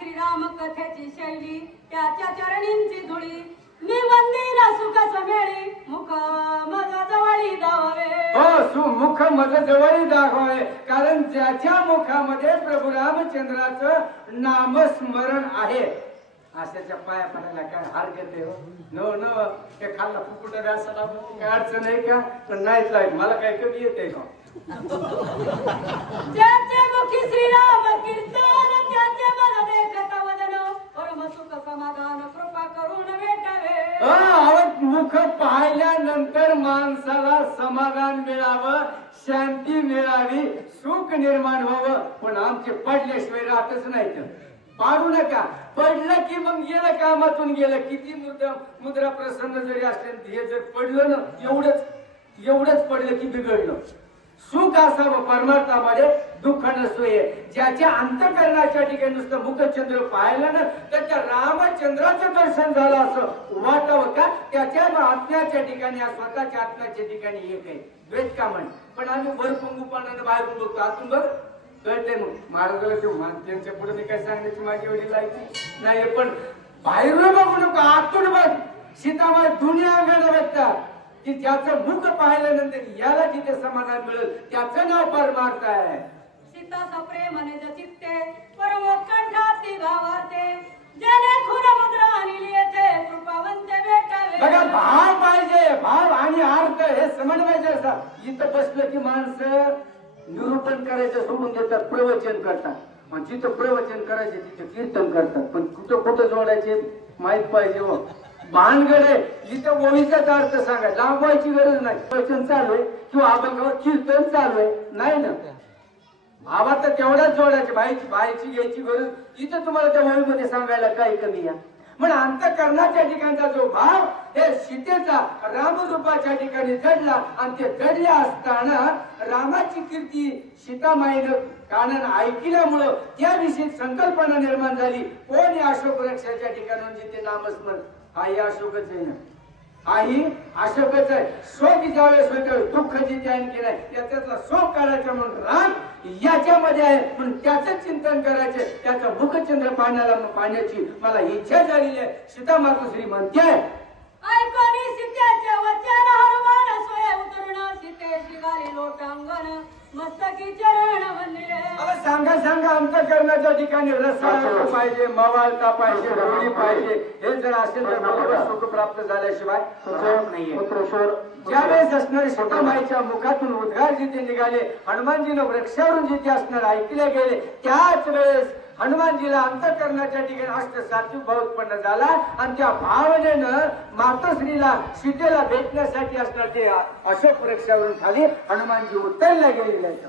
श्रीराम कथेची शैली त्याच्या चरणींची धुळी मी मंदिर सुख समेळी मुख मज जवळी दावे हो सुमुख मज जवळी दाखवावे कारण ज्याच्या मुखामध्ये प्रभू रामचंद्राचं नामस्मरण आहे अशाच्या पाया पडायला काय हरकत आहे हो नो नो ते खाल्ला फुकुट व्यासाला काय अडचण आहे का पण नाहीच लागेल मला काय कमी येते का ज्याचे मुखी श्रीराम कीर्तन त्याचे मन देखत वदन परम सुख समाधान कृपा करून भेटावे मुख पाहिल्यानंतर माणसाला समाधान मिळावं शांती मिळावी सुख निर्माण व्हावं पण आमचे पडल्याशिवाय राहतच नाही पाडू नका पडलं की मग गेलं कामातून गेलं किती मुद्रा प्रसन्न जरी असले हे जर पडलं ना एवढंच पडलं की बिघडलं सुख असावं परमार्थामध्ये दुःख नसतोय ज्याच्या अंतःकरणाच्या ठिकाणी नुसतं मुखचंद्र पाहिलं ना तर त्या रामचंद्राचं दर्शन झालं असं वाटावं का त्याच्या आत्म्याच्या ठिकाणी स्वतःच्या आत्म्याच्या ठिकाणी एक आहे द्वेष का म्हण पण आम्ही वर पंगुपानानं बाहेरून बघतो आतून बघ कळतंय मग महाराजाला ते त्यांच्या पुढे मी काय सांगण्याची माझी एवढी लायकी नाही पण बाहेरून बघू नको आतून बघ सीतामाई दुनिया अंगाला बघतात की ज्याचं मुख पाहिल्यानंतर याला जिथे समाधान मिळेल त्याचं नाव परमार्थ आहे सीताचा प्रेमाने चित्ते परमोत्कंठाती भावाते ज्याने खुन मुद्रा आणली येथे कृपावंत भेटावे बघा भाव पाहिजे भाव आणि अर्थ हे समन्वयाचे असतात इथं बसलं की माणसं निरूपण करायचं सोडून देतात प्रवचन करतात आणि जिथं प्रवचन करायचे तिथे कीर्तन करतात पण कुठं कुठं जोडायचे माहित पाहिजे हो भानगडे इथं ओळीचाच अर्थ सांगा लांबवायची गरज नाही प्रवचन चालू आहे किंवा अभंगावर कीर्तन चालू आहे नाही ना भावात तर तेवढाच जोडायचे बाईची घ्यायची गरज इथं तुम्हाला त्या ओळीमध्ये सांगायला काही कमी या पण अंतःकरणाच्या ठिकाणचा जो भाव हे सीतेचा रामरूपाच्या ठिकाणी जडला आणि ते जडले असताना रामाची कीर्ती सीतामाईनं कानानं ऐकल्यामुळं त्याविषयी संकल्पना निर्माण झाली कोण या अशोक वृक्षाच्या ठिकाणून जिथे नामस्मरण आई अशोकच आहे ना आई अशोकच आहे शोक ज्यावेळेस होतो दुःख जिथे आणखी नाही त्याच्यातला शोक काढायचा म्हणून राग याच्यामध्ये आहे पण त्याचं चिंतन करायचं त्याचा मुखचंद्र पाहण्याची मला इच्छा झालेली आहे सीता मातोश्री म्हणते ऐकोनी सीतेचे वचन हनुमान सोये उतरण सीतेशी घाली लोटांगण मस्तकी चरण वंदिले सांगा अंतःकरणाच्या ठिकाणी रसाळ पाहिजे मवाळता पाहिजे रवळी पाहिजे हे जर असेल तर बरोबर सुख प्राप्त झाल्याशिवाय नाहीये ज्यावेळेस असणारे सीतामाईच्या मुखातून उद्गार जिथे निघाले हनुमानजीनं वृक्षावरून जिथे असणार ऐकले गेले त्याच वेळेस हनुमानजीला अंतःकरणाच्या ठिकाणी अष्ट सात्विक भाव उत्पन्न झाला आणि त्या भावनेनं मातोश्रीला सीतेला भेटण्यासाठी असणार ते अशोक वृक्षावरून खाली हनुमानजी उतरल्या गेलेले आहेत